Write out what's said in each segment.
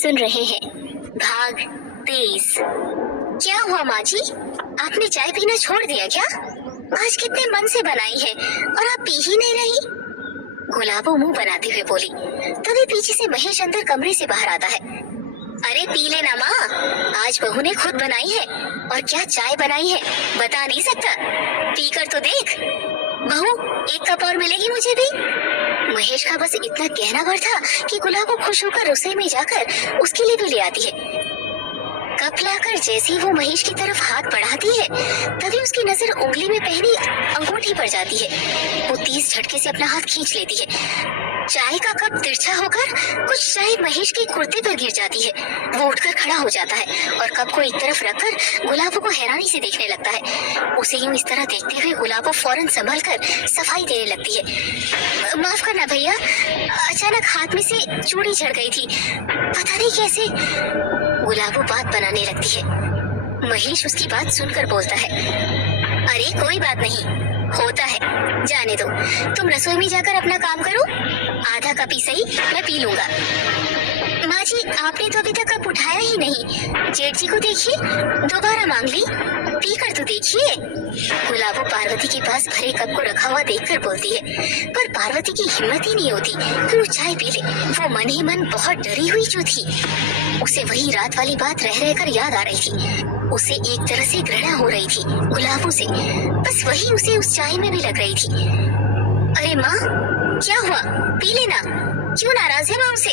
सुन रहे हैं भाग 23। क्या हुआ माँ जी, आपने चाय पीना छोड़ दिया क्या? आज कितने मन से बनाई है और आप पी ही नहीं रही। गुलाबो मुंह बनाते हुए बोली। तभी पीछे से महेश अंदर कमरे से बाहर आता है। अरे पी लेना माँ, आज बहू ने खुद बनाई है। और क्या चाय बनाई है बता नहीं सकता, पीकर तो देख। बहू एक कप और मिलेगी मुझे भी। महेश का बस इतना कहना भर था कि गुलाबो खुश होकर रसोई में जाकर उसके लिए भी ले आती है। कप लाकर जैसे ही वो महेश की तरफ हाथ बढ़ाती है, तभी उसकी नजर उंगली में पहनी अंगूठी पर जाती है। वो तेज झटके से अपना हाथ खींच लेती है। चाय का कप तिरछा होकर कुछ चाय महेश के कुर्ते पर गिर जाती है। वो उठकर खड़ा हो जाता है और कप को एक तरफ रखकर गुलाबो को हैरानी से देखने लगता है। उसे यूं इस तरह देखते हुए गुलाबो फौरन संभल कर सफाई देने लगती है। माफ करना भैया, अचानक हाथ में से चूड़ी झड़ गई थी, पता नहीं कैसे। गुलाबो बात बनाने लगती है। महेश उसकी बात सुनकर बोलता है, अरे कोई बात नहीं, होता है, जाने दो। तुम रसोई में जाकर अपना काम करो, आधा कप ही सही मैं पी लूंगा। माँ जी आपने तो अभी तक कप उठाया ही नहीं, जेठ जी को देखिए, दोबारा मांग ली, पी कर तो देखिए। गुलाबो पार्वती के पास भरे कप को रखा हुआ देखकर बोलती है, पर पार्वती की हिम्मत ही नहीं होती कि वो चाय पी ले। वो मन ही मन बहुत डरी हुई जो थी। उसे वही रात वाली बात रह रहकर याद आ रही थी। उसे एक तरह से घृणा हो रही थी गुलाबो से, बस वही उसे उस चाय में भी लग रही थी। अरे माँ क्या हुआ, पी लेना, क्यों नाराज है माँ उसे?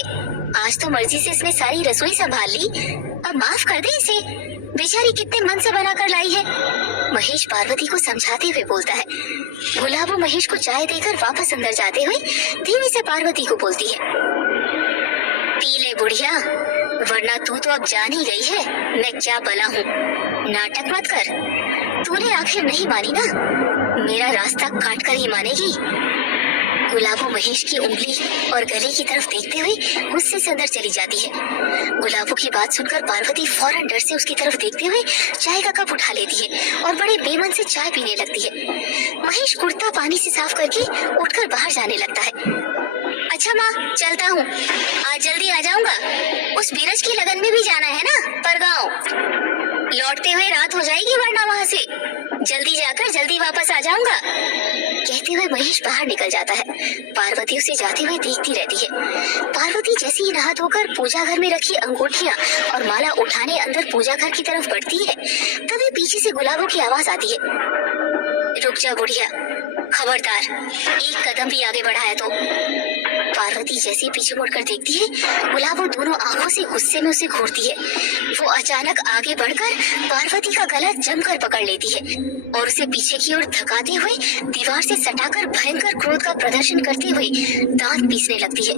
आज तो मर्जी से इसने सारी रसोई संभाल ली, अब माफ कर दे इसे, बेचारी कितने मन से बनाकर लाई है। महेश पार्वती को समझाते हुए बोलता है। गुलाबो महेश को चाय देकर वापस अंदर जाते हुए धीमे से पार्वती को बोलती है, पी ले बुढ़िया, वरना तू तो अब जान ही गई है मैं क्या बला हूँ। नाटक मत कर, तूने आखिर नहीं मानी ना, मेरा रास्ता काट कर ही मानेगी। गुलाबो महेश की उंगली और गले की तरफ देखते हुए गुस्से से अंदर चली जाती है। गुलाबो की बात सुनकर पार्वती फौरन डर से उसकी तरफ देखते हुए चाय का कप उठा लेती है और बड़े बेमन से चाय पीने लगती है। महेश कुर्ता पानी से साफ करके उठकर बाहर जाने लगता है। अच्छा माँ चलता हूँ, आज जल्दी आ जाऊंगा, उस बीरज की लगन में भी जाना है ना परगांव, लौटते हुए रात हो जाएगी वरना वहाँ से, जल्दी जाकर जल्दी वापस आ जाऊंगा। कहते हुए महेश बाहर निकल जाता है। पार्वती उसे जाते हुए देखती रहती है। पार्वती जैसे ही नहा धोकर पूजा घर में रखी अंगूठियां और माला उठाने अंदर पूजा घर की तरफ बढ़ती है, तभी पीछे से गुलाबो की आवाज आती है, रुक जा बुढ़िया, खबरदार एक कदम भी आगे बढ़ाया तो। पार्वती जैसे पीछे मुड़कर देखती है, गुलाबो दोनों आंखों से गुस्से में उसे घूरती है। वो अचानक आगे बढ़कर पार्वती का गला जमकर पकड़ लेती है और उसे पीछे की ओर धकाते हुए दीवार से सटाकर भयंकर क्रोध का प्रदर्शन करते हुए दांत पीसने लगती है।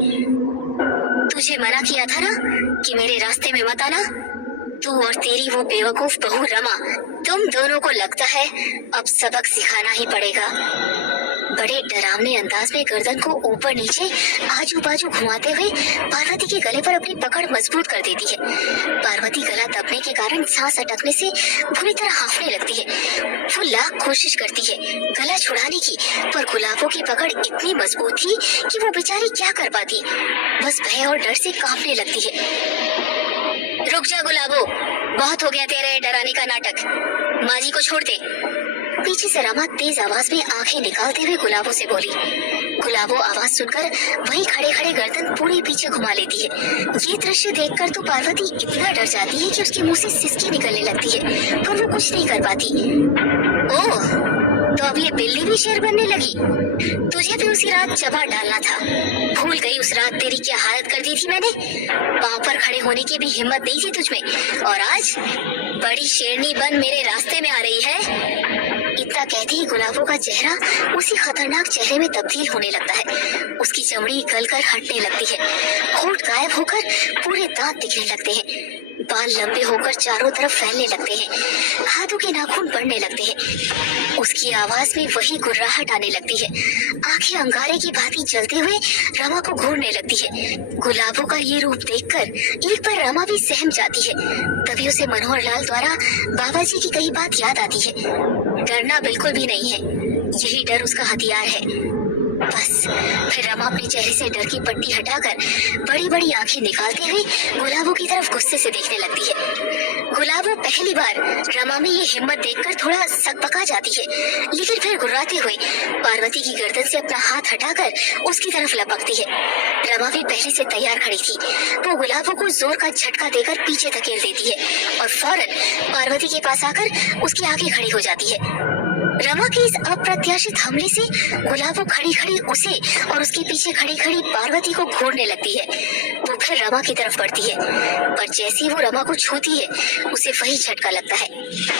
तुझे मना किया था ना कि मेरे रास्ते में मत आना, तू और तेरी वो बेवकूफ बहू रमा, तुम दोनों को लगता है अब सबक सिखाना ही पड़ेगा। बड़े डरावने अंदाज में गर्दन को ऊपर नीचे आजू बाजू घुमाते हुए पार्वती के गले पर अपनी पकड़ मजबूत कर देती है। पार्वती गला दबने के कारण सांस अटकने से बुरी तरह हांफने लगती है। वो लाख कोशिश करती है गला छुड़ाने की, पर गुलाबो की पकड़ इतनी मजबूत थी कि वो बेचारी क्या कर पाती, बस भय और डर से कांपने लगती है। रुक जा गुलाबो, बहुत हो गया तेरे डराने का नाटक, माँ जी को छोड़ दे। पीछे से रमा तेज आवाज में आंखें निकालते हुए गुलाबो से बोली। गुलाबो आवाज सुनकर वहीं खड़े खड़े गर्दन पूरी पीछे घुमा लेती है। ये दृश्य देखकर तो पार्वती इतना डर जाती है कि उसके मुंह से सिसकी निकलने लगती है, पर वो कुछ नहीं कर पाती। ओह, तो अब ये बिल्ली भी शेर बनने लगी, तुझे भी उसी रात चबा डालना था। भूल गई उस रात तेरी क्या हालत कर दी थी मैंने, पांव पर खड़े होने की भी हिम्मत नहीं थी तुझमें, और आज बड़ी शेरनी बन मेरे रास्ते में आ रही है। इतना कहते ही गुलाबो का चेहरा उसी खतरनाक चेहरे में तब्दील होने लगता है। उसकी चमड़ी गलकर हटने लगती है, होंठ गायब होकर पूरे दांत दिखने लगते हैं, बाल लंबे होकर चारों तरफ फैलने लगते हैं, हाथों के नाखून बढ़ने लगते हैं। उसकी आवाज में वही गुर्राहट आने लगती है, आंखें अंगारे की भांति जलते हुए रमा को घूरने लगती है। गुलाबो का ये रूप देखकर एक बार रमा भी सहम जाती है। तभी उसे मनोहर लाल द्वारा बाबा जी की कही बात याद आती है, डरना बिल्कुल भी नहीं है, यही डर उसका हथियार है। बस फिर रमा अपने चेहरे से डर की पट्टी हटाकर बड़ी बड़ी आंखें निकालते हुए गुलाबो की तरफ गुस्से से देखने लगती है। गुलाबो पहली बार रमा में ये हिम्मत देखकर थोड़ा सकपका जाती है, लेकिन फिर गुर्राते हुए पार्वती की गर्दन से अपना हाथ हटाकर उसकी तरफ लपकती है। रमा भी पहले से तैयार खड़ी थी। वो गुलाबो को जोर का झटका देकर पीछे धकेल देती है और फौरन पार्वती के पास आकर उसके आगे खड़ी हो जाती है। रमा के इस अप्रत्याशित हमले से गुलाबो खड़ी खड़ी उसे और उसके पीछे खड़ी खड़ी पार्वती को घूरने लगती है। वो फिर रमा की तरफ बढ़ती है, पर जैसे ही वो रमा को छूती है उसे वही झटका लगता है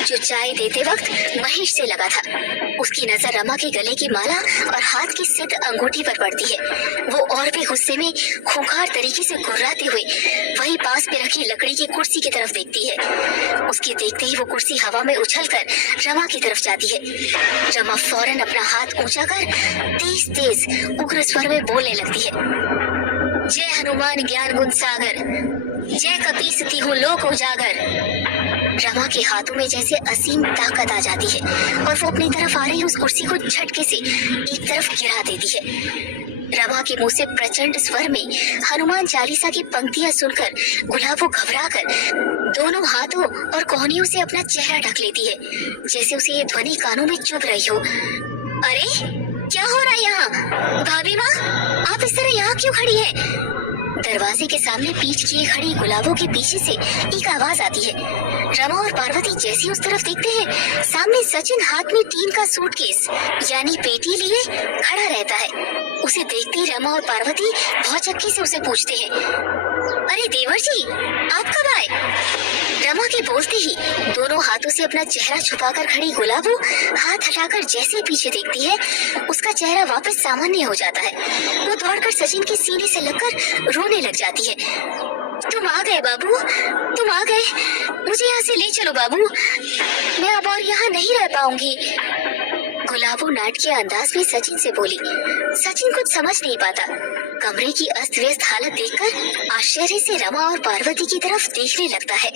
जो चाय देते वक्त महेश से लगा था। उसकी नजर रमा के गले की माला और हाथ की सिद्ध अंगूठी पर पड़ती है। वो और भी गुस्से में खूंखार तरीके से गुर्राते हुए वही पास में रखी लकड़ी की कुर्सी की तरफ देखती है। उसके देखते ही वो कुर्सी हवा में उछलकर रमा की तरफ जाती है। रमा फौरन अपना हाथ ऊंचा कर तेज तेज उग्र स्वर में बोलने लगती है, जय हनुमान ज्ञान गुण सागर, जय कपीस तिहु लोक उजागर। रमा के हाथों में जैसे असीम ताकत आ जाती है और वो अपनी तरफ आ रही उस कुर्सी को झटके से एक तरफ गिरा देती है। रमा के मुंह से प्रचंड स्वर में हनुमान चालीसा की पंक्तियां सुनकर गुलाबो घबराकर दोनों हाथों और कोहनियों से अपना चेहरा ढक लेती है, जैसे उसे ये ध्वनि कानों में चुभ रही हो। अरे क्या हो रहा है यहाँ? भाभी माँ, आप इस तरह यहाँ क्यों खड़ी हैं? दरवाजे के सामने पीठ किए खड़ी गुलाबो के पीछे से एक आवाज आती है। रमा और पार्वती जैसे उस तरफ देखते हैं, सामने सचिन हाथ में टीन का सूटकेस यानी पेटी लिए खड़ा रहता है। उसे देखते ही रमा और पार्वती भौचक्की से उसे पूछते हैं, अरे देवर जी, आप कब आए? रमा के बोलते ही दोनों हाथों से अपना चेहरा छुपाकर खड़ी गुलाबो हाथ हटाकर जैसे ही पीछे देखती है, उसका चेहरा वापस सामान्य हो जाता है। वो दौड़कर सचिन के सीने से लगकर रोने लग जाती है। तुम आ गए बाबू, तुम आ गए, मुझे यहाँ से ले चलो बाबू, मैं अब और यहाँ नहीं रह पाऊंगी। गुलाबो नाटकीय अंदाज में सचिन से बोली। सचिन कुछ समझ नहीं पाता। कमरे की अस्त व्यस्त हालत देखकर आश्चर्य से रमा और पार्वती की तरफ देखने लगता है।